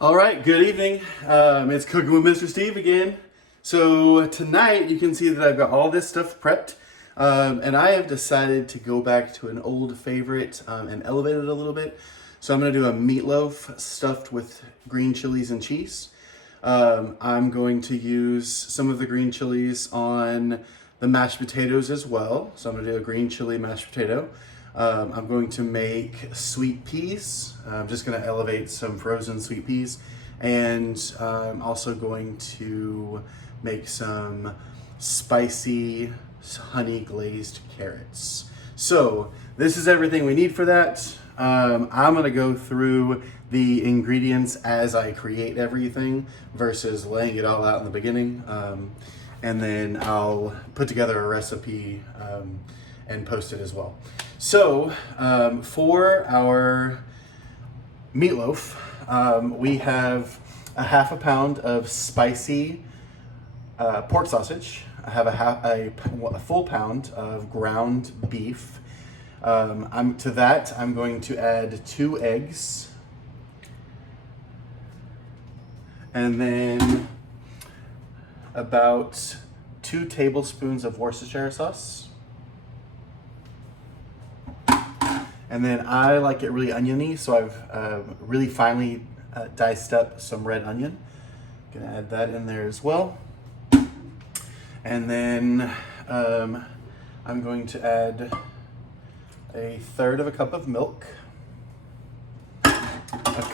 All right, good evening. It's Cooking with Mr. Steve again. So tonight you can see that I've got all this stuff prepped, and I have decided to go back to an old favorite and elevate it a little bit. So I'm going to do a meatloaf stuffed with green chilies and cheese. I'm going to use some of the green chilies on the mashed potatoes as well. So I'm going to do a green chili mashed potato. I'm going to make sweet peas. I'm just going to elevate some frozen sweet peas. And I'm also going to make some spicy honey glazed carrots. So this is everything we need for that. I'm going to go through the ingredients as I create everything versus laying it all out in the beginning. And then I'll put together a recipe and post it as well. So for our meatloaf, we have a half a pound of spicy pork sausage. I have a full pound of ground beef. To that, I'm going to add 2 eggs. And then about 2 tablespoons of Worcestershire sauce. And then I like it really oniony, so I've really finely diced up some red onion. Gonna add that in there as well. And then I'm going to add a third of a cup of milk.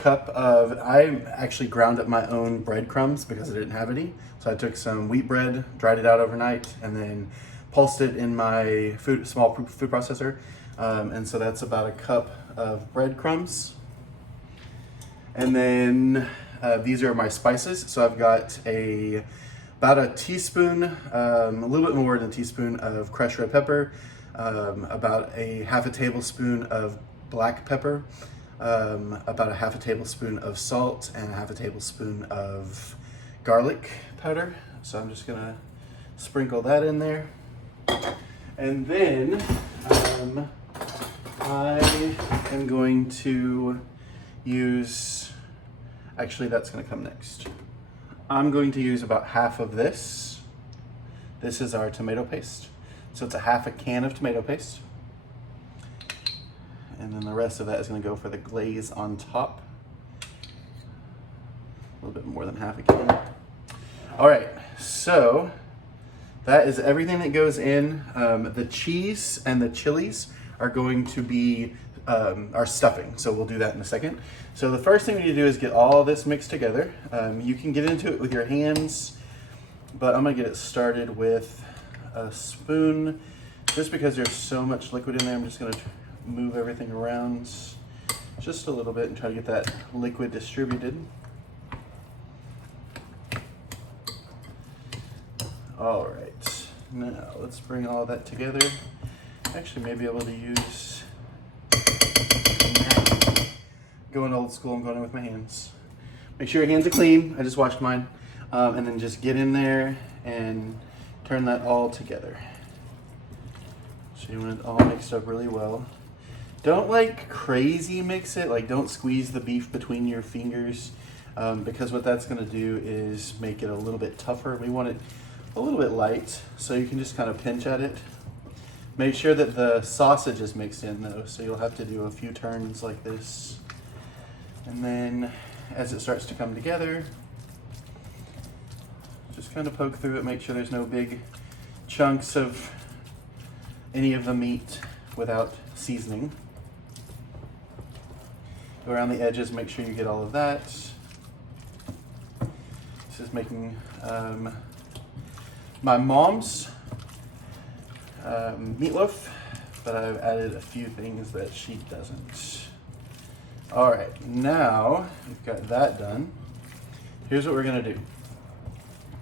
I actually ground up my own breadcrumbs because I didn't have any. So I took some wheat bread, dried it out overnight, and then pulsed it in my small food processor. And so that's about a cup of breadcrumbs. And then these are my spices. So I've got about a teaspoon, a little bit more than a teaspoon of crushed red pepper, about a half a tablespoon of black pepper, about a half a tablespoon of salt, and a half a tablespoon of garlic powder. So I'm just gonna sprinkle that in there. And then I am going to use, actually that's going to come next. I'm going to use about half of this. This is our tomato paste. So it's a half a can of tomato paste. And then the rest of that is going to go for the glaze on top. A little bit more than half a can. All right, so that is everything that goes in. The cheese and the chilies are going to be our stuffing. So we'll do that in a second. So the first thing we need to do is get all this mixed together. You can get into it with your hands, but I'm gonna get it started with a spoon. Just because there's so much liquid in there, I'm just gonna move everything around just a little bit and try to get that liquid distributed. All right, now let's bring all that together. Actually, may be able to use, going old school, I'm going in with my hands. Make sure your hands are clean. I just washed mine. And then just get in there and turn that all together. So you want it all mixed up really well. Don't like crazy mix it, like don't squeeze the beef between your fingers, because what that's gonna do is make it a little bit tougher. We want it a little bit light, so you can just kind of pinch at it. Make sure that the sausage is mixed in though, so you'll have to do a few turns like this. And then as it starts to come together, just kind of poke through it, make sure there's no big chunks of any of the meat without seasoning. Go around the edges, make sure you get all of that. This is making my mom's meatloaf, but I've added a few things that she doesn't. All right, now we've got that done. Here's what we're gonna do.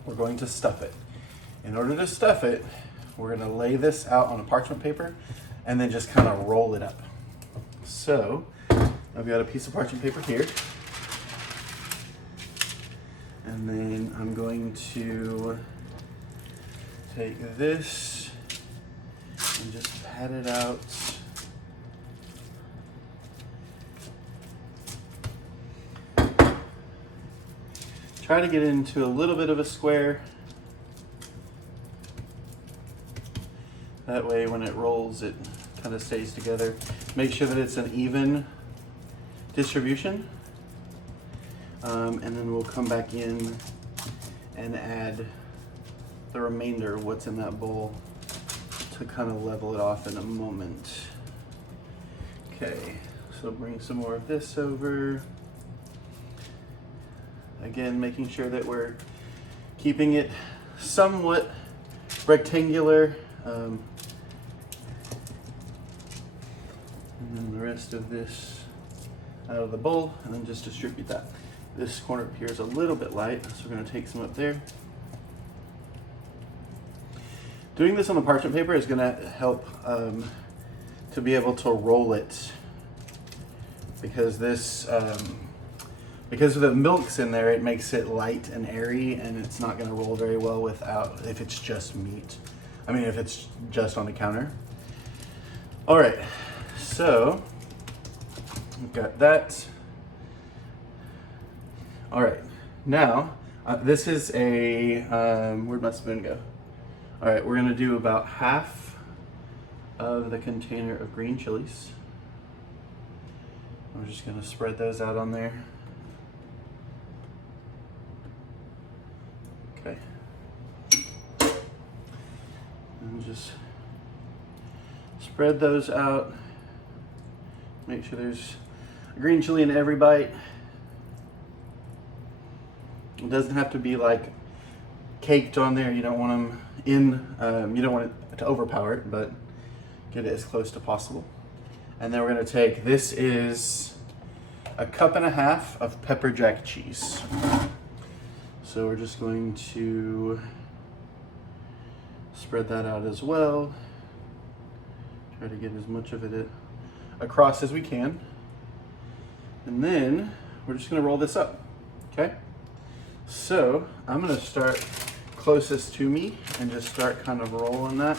We're going to stuff it. In order to stuff it, we're gonna lay this out on a parchment paper and then just kind of roll it up. So I've got a piece of parchment paper here. And then I'm going to take this and just pat it out. try to get it into a little bit of a square. That way when it rolls, it kind of stays together. Make sure that it's an even distribution. And then we'll come back in and add the remainder of what's in that bowl to kind of level it off in a moment. Okay, so bring some more of this over. Again, making sure that we're keeping it somewhat rectangular. And then the rest of this out of the bowl, and then just distribute that. This corner up here is a little bit light, so we're going to take some up there. Doing this on the parchment paper is going to help to be able to roll it, because this because the milk's in there, it makes it light and airy, and it's not going to roll very well if it's just meat. I mean, if it's just on the counter. All right, so we've got that. All right, now this is a, where'd my spoon go? All right, we're gonna do about half of the container of green chilies. We're just gonna spread those out on there. Okay. And just spread those out. Make sure there's a green chili in every bite. It doesn't have to be like caked on there. You don't want them in, you don't want it to overpower it, but get it as close to possible. And then we're gonna take, this is a cup and a half of pepper jack cheese. So we're just going to spread that out as well. Try to get as much of it across as we can. And then we're just gonna roll this up, okay? So I'm gonna start closest to me and just start kind of rolling that.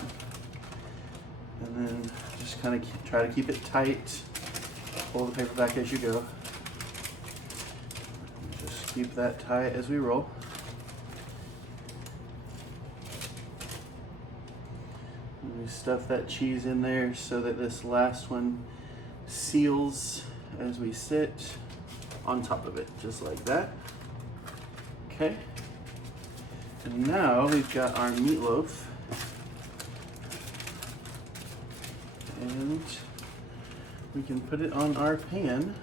And then just kind of try to keep it tight. Pull the paper back as you go. Just keep that tight as we roll. And we stuff that cheese in there so that this last one seals as we sit on top of it, just like that. Okay, and now we've got our meatloaf, and we can put it on our pan,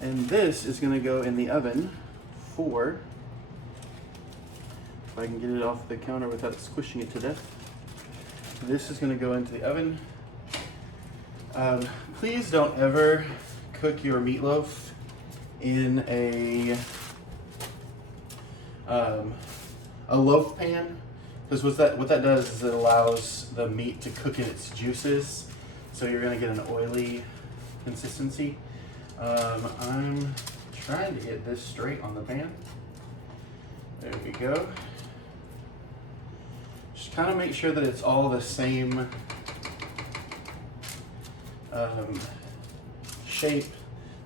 and this is going to go in the oven for, if I can get it off the counter without squishing it to death, this is going to go into the oven. Please don't ever cook your meatloaf in a loaf pan, because what that does is it allows the meat to cook in its juices, so you're going to get an oily consistency. I'm trying to get this straight on the pan. There we go. Just kind of make sure that it's all the same shape,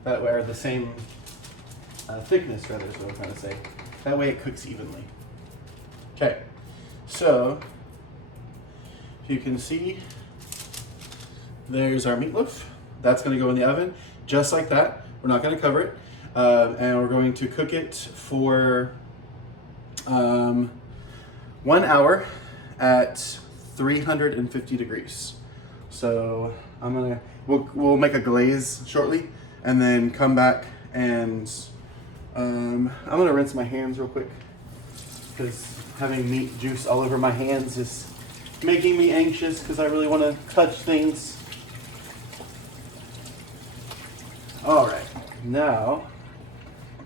that way, or the same thickness, rather, is what I'm trying to say. That way it cooks evenly. Okay, so if you can see, there's our meatloaf. That's going to go in the oven just like that. We're not going to cover it, and we're going to cook it for 1 hour at 350 degrees. So we'll make a glaze shortly, and then come back and I'm gonna rinse my hands real quick, because having meat juice all over my hands is making me anxious, because I really want to touch things. All right, now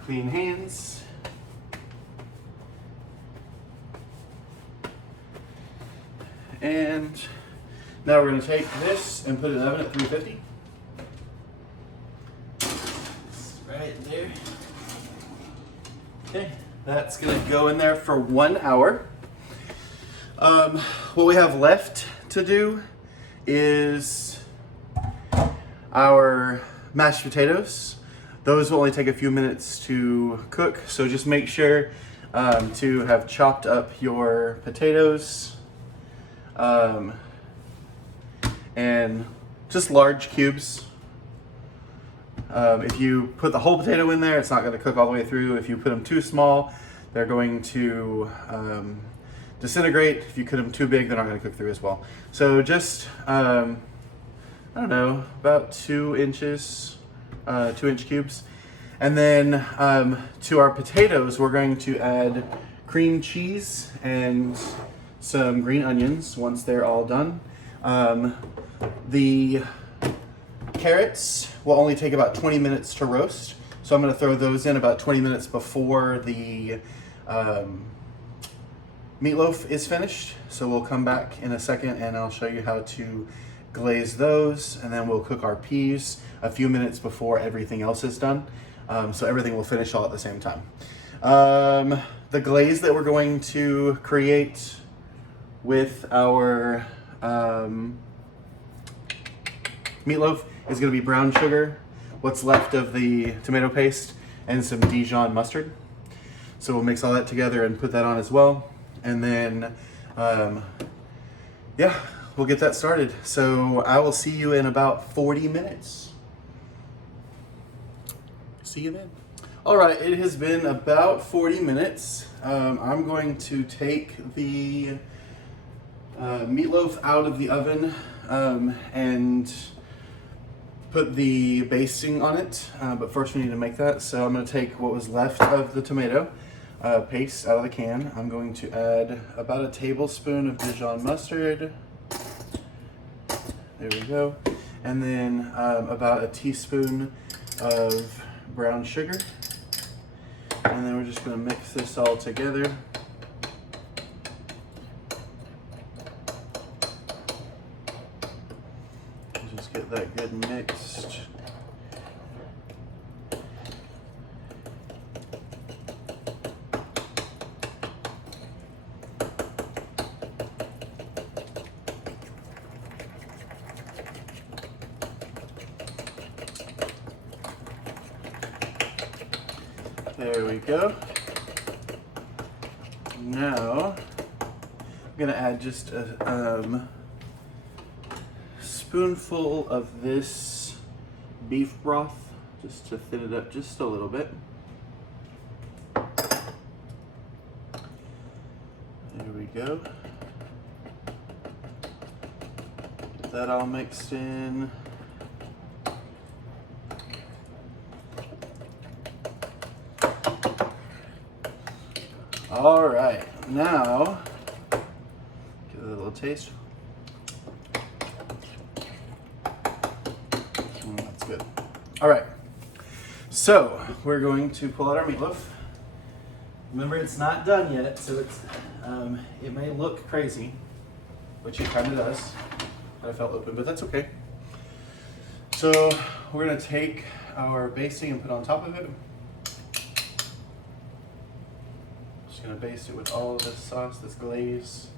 clean hands. And now we're going to take this and put it in the oven at 350. Right there. Okay, that's going to go in there for 1 hour. What we have left to do is our mashed potatoes. Those will only take a few minutes to cook, so just make sure to have chopped up your potatoes and just large cubes. If you put the whole potato in there, it's not going to cook all the way through. If you put them too small, they're going to disintegrate. If you cut them too big, they're not going to cook through as well. So just, I don't know, about 2 inches, 2-inch cubes. And then to our potatoes, we're going to add cream cheese and some green onions once they're all done. The carrots will only take about 20 minutes to roast, so I'm going to throw those in about 20 minutes before the meatloaf is finished. So we'll come back in a second and I'll show you how to glaze those, and then we'll cook our peas a few minutes before everything else is done. So everything will finish all at the same time. The glaze that we're going to create with our meatloaf is going to be brown sugar, what's left of the tomato paste, and some Dijon mustard. So we'll mix all that together and put that on as well. And then, yeah, we'll get that started. So I will see you in about 40 minutes. See you then. All right, it has been about 40 minutes. I'm going to take the meatloaf out of the oven and put the basting on it, but first we need to make that. So I'm going to take what was left of the tomato paste out of the can. I'm going to add about a tablespoon of Dijon mustard. There we go. And then about a teaspoon of brown sugar. And then we're just going to mix this all together. Just get that good mixed. There we go. Now, I'm gonna add just a spoonful of this beef broth, just to thin it up just a little bit. There we go. Get that all mixed in. All right, now, give it a little taste. That's good. All right, so we're going to pull out our meatloaf. Remember, it's not done yet, so it may look crazy, which it kind of does. I felt open, but that's okay. So we're gonna take our basting and put on top of it. Gonna baste it with all of this sauce, this glaze.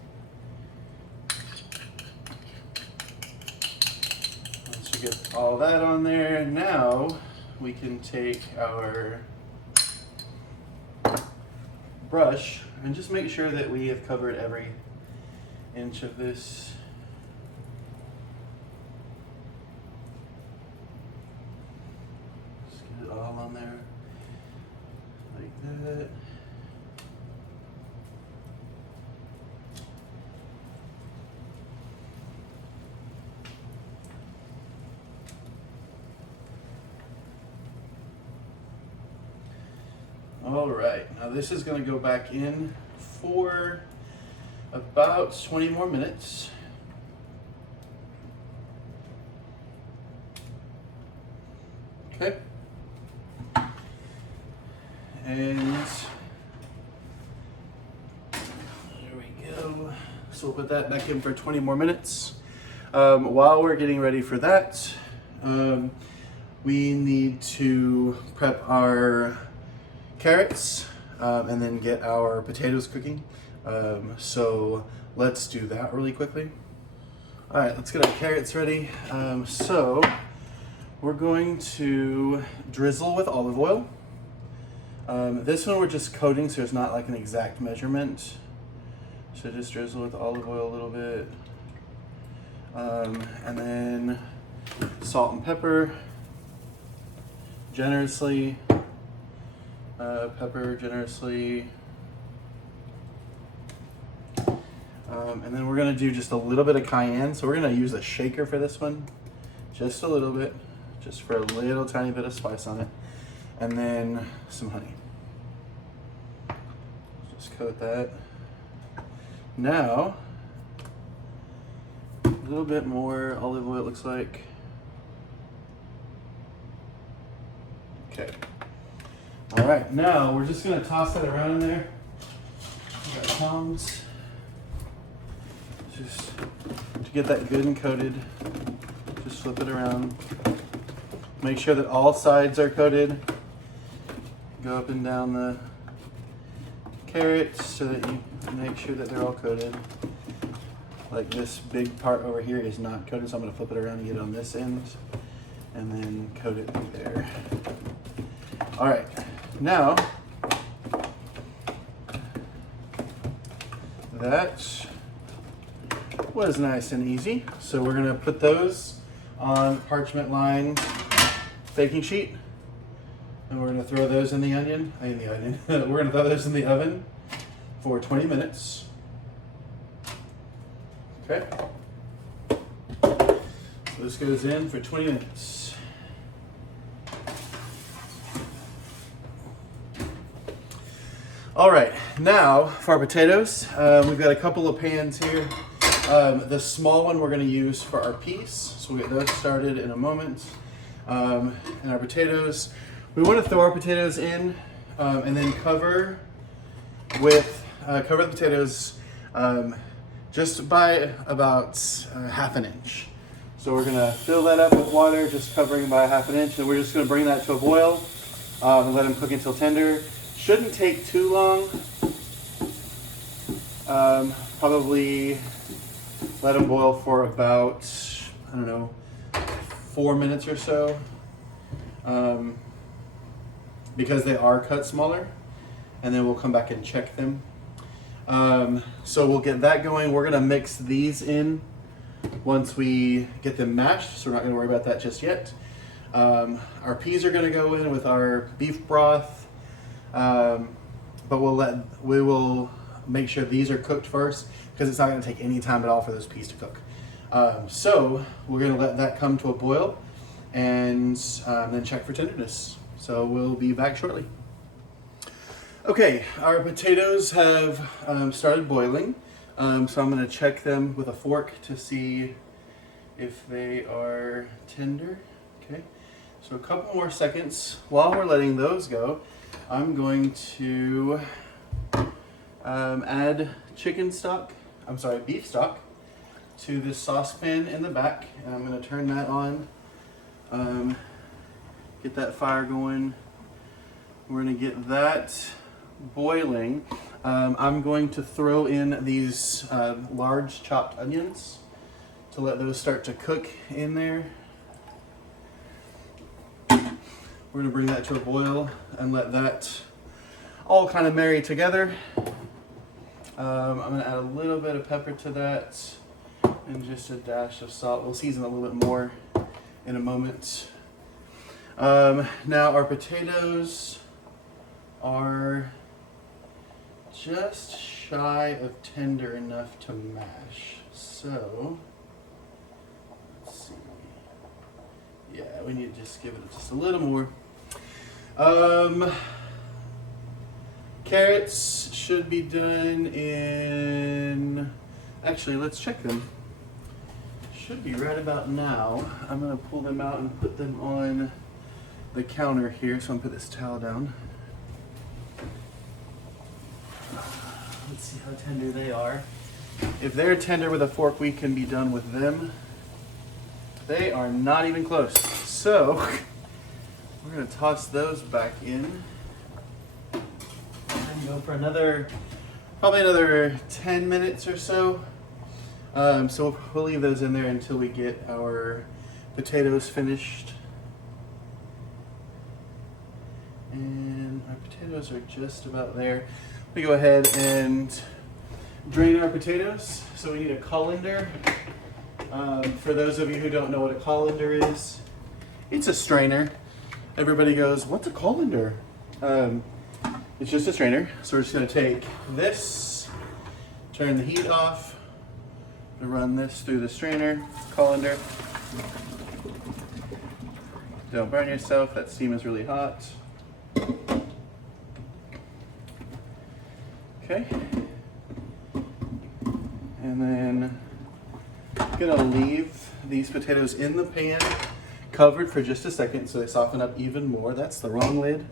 Once you get all that on there, now we can take our brush and just make sure that we have covered every inch of this. Just get it all on there like that. All right, now this is going to go back in for about 20 more minutes. Okay. And there we go. So we'll put that back in for 20 more minutes. While we're getting ready for that, we need to prep our carrots and then get our potatoes cooking. So let's do that really quickly. All right, let's get our carrots ready. So we're going to drizzle with olive oil. This one we're just coating, so it's not like an exact measurement. So just drizzle with olive oil a little bit. And then salt and pepper generously. Pepper generously. And then we're gonna do just a little bit of cayenne. So we're gonna use a shaker for this one. Just a little bit, just for a little tiny bit of spice on it. And then some honey. Just coat that. Now, a little bit more olive oil, it looks like. Okay. All right, now we're just gonna toss that around in there. We got tongs. Just to get that good and coated, just flip it around. Make sure that all sides are coated. Go up and down the carrots so that you make sure that they're all coated. Like this big part over here is not coated, so I'm gonna flip it around and get it on this end and then coat it there. All right, now that was nice and easy. So we're gonna put those on parchment lined baking sheet, and we're gonna throw those in the onion. We're gonna throw those in the oven for 20 minutes. Okay. So this goes in for 20 minutes. All right, now for our potatoes, we've got a couple of pans here. The small one we're going to use for our peas, so we'll get those started in a moment. And our potatoes, we want to throw our potatoes in and then cover the potatoes just by about half an inch. So we're going to fill that up with water, just covering by half an inch, and we're just going to bring that to a boil and let them cook until tender. Shouldn't take too long. Probably let them boil for about, 4 minutes or so, because they are cut smaller, and then we'll come back and check them. So we'll get that going. We're gonna mix these in once we get them mashed, so we're not gonna worry about that just yet. Our peas are gonna go in with our beef broth, but we will make sure these are cooked first, because it's not going to take any time at all for those peas to cook. So we're going to let that come to a boil and then check for tenderness. So we'll be back shortly. Okay, our potatoes have started boiling. So I'm going to check them with a fork to see if they are tender. Okay, so a couple more seconds. While we're letting those go, I'm going to add beef stock to this saucepan in the back, and I'm going to turn that on, get that fire going. We're going to get that boiling. I'm going to throw in these large chopped onions to let those start to cook in there. We're going to bring that to a boil and let that all kind of marry together. I'm going to add a little bit of pepper to that and just a dash of salt. We'll season a little bit more in a moment. Now our potatoes are just shy of tender enough to mash. So, let's see. Yeah, we need to just give it just a little more. Carrots should be done in, actually let's check them. Should be right about now. I'm gonna pull them out and put them on the counter here. So I'm gonna put this towel down. Let's see how tender they are. If they're tender with a fork, we can be done with them. They are not even close. So we're gonna toss those back in. Go for probably another 10 minutes or so. So we'll leave those in there until we get our potatoes finished. potatoes are just about there. We go ahead and drain our potatoes. So we need a colander. For those of you who don't know what a colander is, it's a strainer. Everybody goes, what's a colander? It's just a strainer. So we're just gonna take this, turn the heat off, run this through the strainer, colander. Don't burn yourself, that steam is really hot. Okay. And then I'm gonna leave these potatoes in the pan covered for just a second so they soften up even more. That's the wrong lid.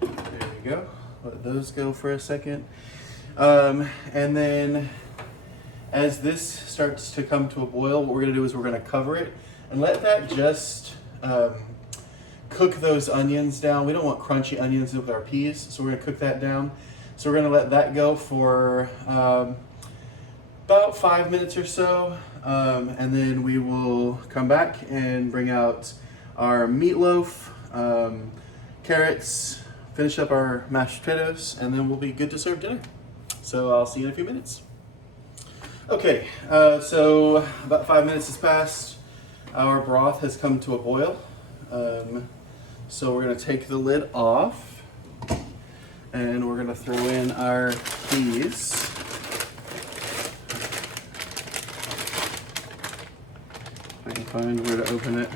There we go. Let those go for a second. And then as this starts to come to a boil, what we're gonna do is we're gonna cover it and let that just cook those onions down. We don't want crunchy onions with our peas, so we're gonna cook that down. So we're gonna let that go for about 5 minutes or so. And then we will come back and bring out our meatloaf, carrots, finish up our mashed potatoes, and then we'll be good to serve dinner. So I'll see you in a few minutes. Okay, so about 5 minutes has passed. Our broth has come to a boil. So we're gonna take the lid off and we're gonna throw in our peas. If I can find where to open it.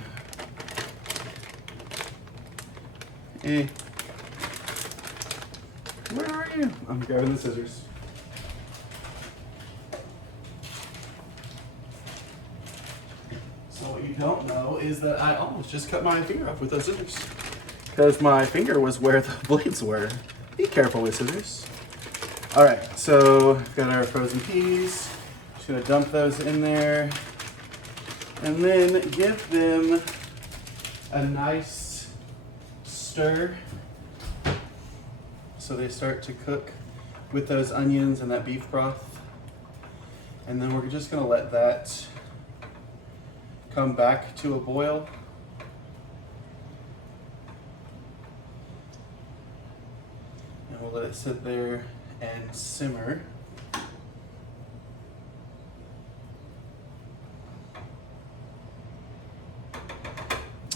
Where are you? I'm grabbing the scissors. So what you don't know is that I almost just cut my finger off with those scissors because my finger was where the blades were. Be careful with scissors. All right, so we've got our frozen peas. Just gonna dump those in there and then give them a nice stir so they start to cook with those onions and that beef broth. And then we're just gonna let that come back to a boil. And we'll let it sit there and simmer.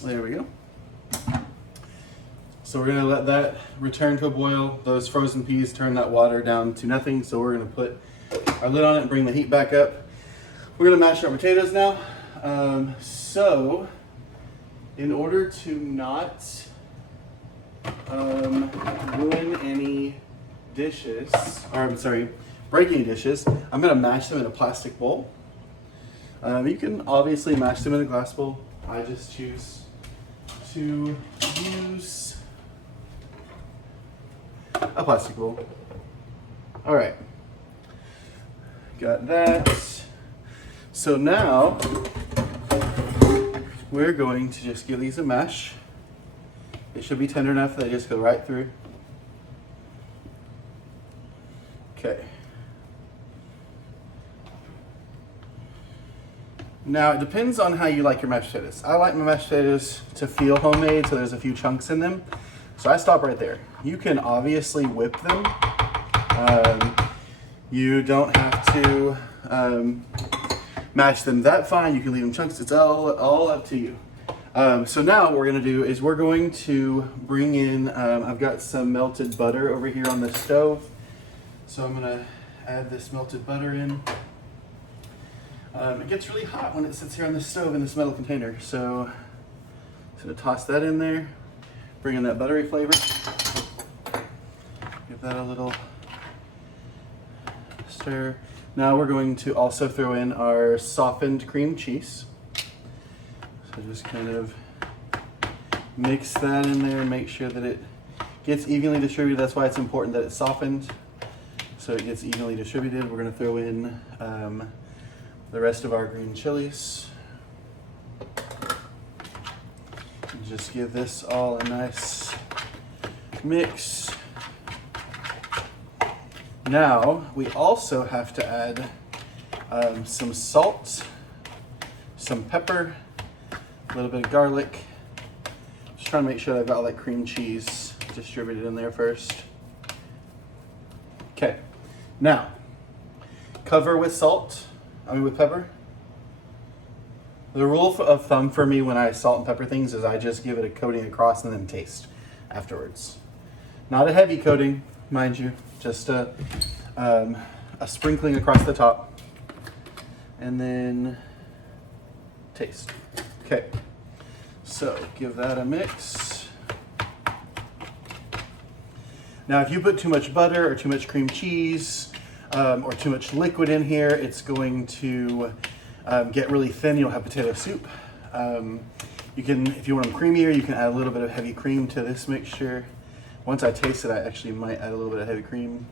There we go. So we're gonna let that return to a boil. Those frozen peas turn that water down to nothing. So we're gonna put our lid on it and bring the heat back up. We're gonna mash our potatoes now. So in order to not ruin any dishes, or I'm sorry, break any dishes, I'm gonna mash them in a plastic bowl. You can obviously mash them in a glass bowl. I just choose to use a plastic bowl. All right, got that. So now we're going to just give these a mash. It should be tender enough that they just go right through. Okay. Now it depends on how you like your mashed potatoes. I like my mashed potatoes to feel homemade, so there's a few chunks in them. So I stop right there. You can obviously whip them. You don't have to mash them that fine. You can leave them chunks. It's all up to you. So now what we're gonna do is we're going to bring in, I've got some melted butter over here on the stove. So I'm gonna add this melted butter in. It gets really hot when it sits here on the stove in this metal container. So I'm just gonna toss that in there, bring in that buttery flavor. Give that a little stir. Now we're going to also throw in our softened cream cheese. So just kind of mix that in there and make sure that it gets evenly distributed. That's why it's important that it's softened, so it gets evenly distributed. We're gonna throw in the rest of our green chilies. And just give this all a nice mix. Now we also have to add some salt, some pepper, a little bit of garlic. Just trying to make sure that I've got all that cream cheese distribute it in there first. Okay, now cover with with pepper. The rule of thumb for me when I salt and pepper things is I just give it a coating across and then taste afterwards. Not a heavy coating, mind you, just a sprinkling across the top and then taste. Okay, so give that a mix. Now if you put too much butter or too much cream cheese or too much liquid in here, it's going to get really thin. You'll have potato soup. You can, if you want them creamier, you can add a little bit of heavy cream to this mixture. Once I taste it, I actually might add a little bit of heavy cream.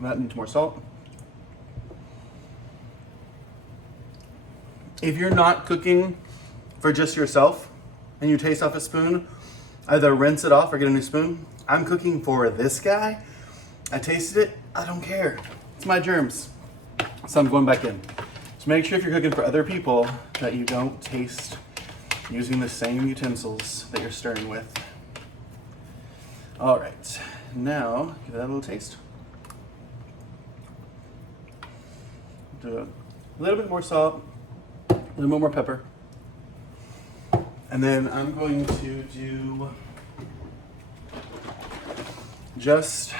That needs more salt. If you're not cooking for just yourself and you taste off a spoon, either rinse it off or get a new spoon. I'm cooking for this guy. I tasted it, I don't care. It's my germs. So I'm going back in. So make sure if you're cooking for other people that you don't taste using the same utensils that you're stirring with. All right, now give that a little taste. Do a little bit more salt, a little bit more pepper. And then I'm going to do just a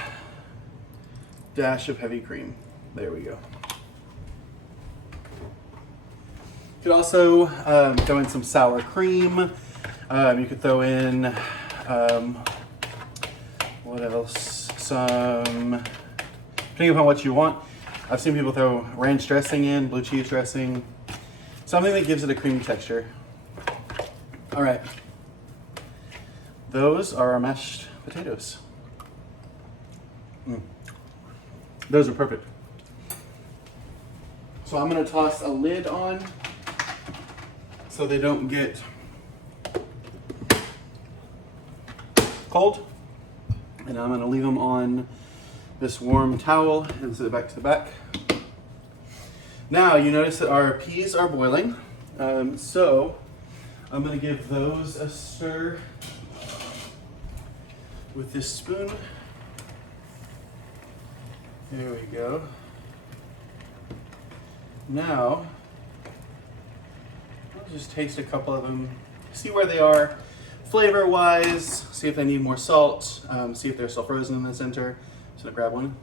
dash of heavy cream. There we go. You could also throw in some sour cream. You could throw in, what else? Some, depending upon what you want. I've seen people throw ranch dressing in, blue cheese dressing, something that gives it a creamy texture. All right, those are our mashed potatoes. Those are perfect. So I'm gonna toss a lid on so they don't get cold. And I'm gonna leave them on this warm towel and set it back to the back. Now you notice that our peas are boiling. So I'm gonna give those a stir with this spoon. There we go. Now, I'll just taste a couple of them, see where they are flavor-wise, see if they need more salt, see if they're still frozen in the center. Just gonna grab one.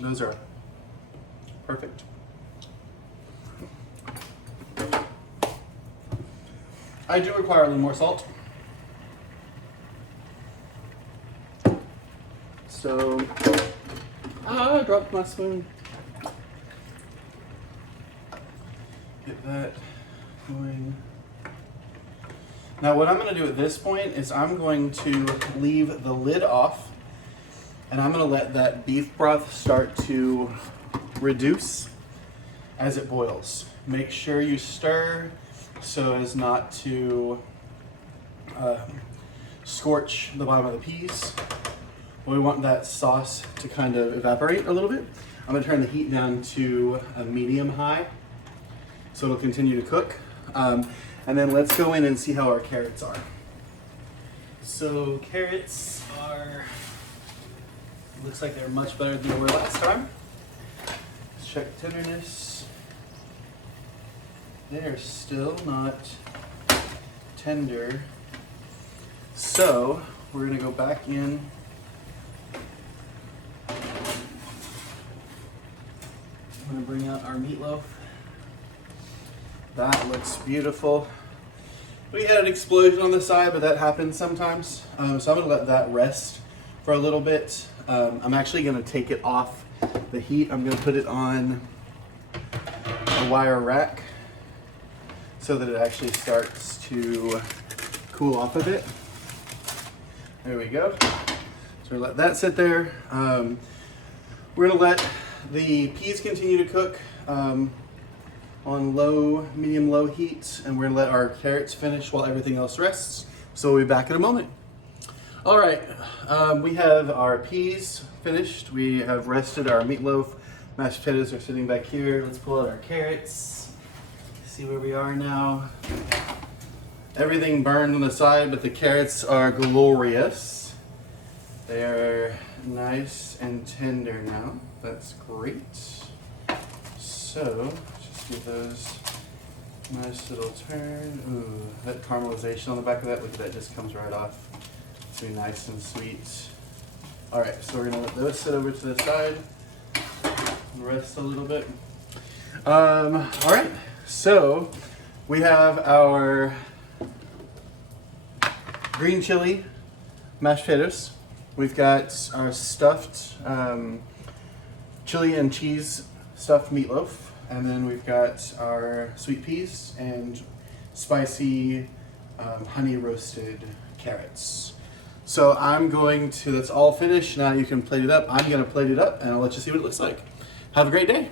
Those are perfect. I do require a little more salt. So, I dropped my spoon. Get that going. Now what I'm going to do at this point is I'm going to leave the lid off and I'm going to let that beef broth start to reduce as it boils. Make sure you stir so as not to scorch the bottom of the peas. We want that sauce to kind of evaporate a little bit. I'm gonna turn the heat down to a medium high so it'll continue to cook. And then let's go in and see how our carrots are. So carrots are, looks like they're much better than they were last time. Let's check tenderness. They're still not tender. So we're gonna go back in. I'm gonna bring out our meatloaf. That looks beautiful. We had an explosion on the side, but that happens sometimes. So I'm gonna let that rest for a little bit. I'm actually gonna take it off the heat. I'm gonna put it on a wire rack so that it actually starts to cool off a bit. There we go. So we're gonna let that sit there. We're gonna let the peas continue to cook on medium-low heat, and we're gonna let our carrots finish while everything else rests. So we'll be back in a moment. All right, we have our peas finished. We have rested our meatloaf. Mashed potatoes are sitting back here. Let's pull out our carrots. See where we are now. everything burned on the side, but the carrots are glorious. They are nice and tender now. That's great. So, just give those a nice little turn. Ooh, that caramelization on the back of that, look at that, just comes right off. It's gonna be nice and sweet. All right, so we're gonna let those sit over to the side and rest a little bit. All right, so we have our green chili mashed potatoes. We've got our stuffed chili and cheese stuffed meatloaf. And then we've got our sweet peas and spicy honey roasted carrots. So I'm going to, that's all finished. Now you can plate it up. I'm going to plate it up and I'll let you see what it looks like. Have a great day.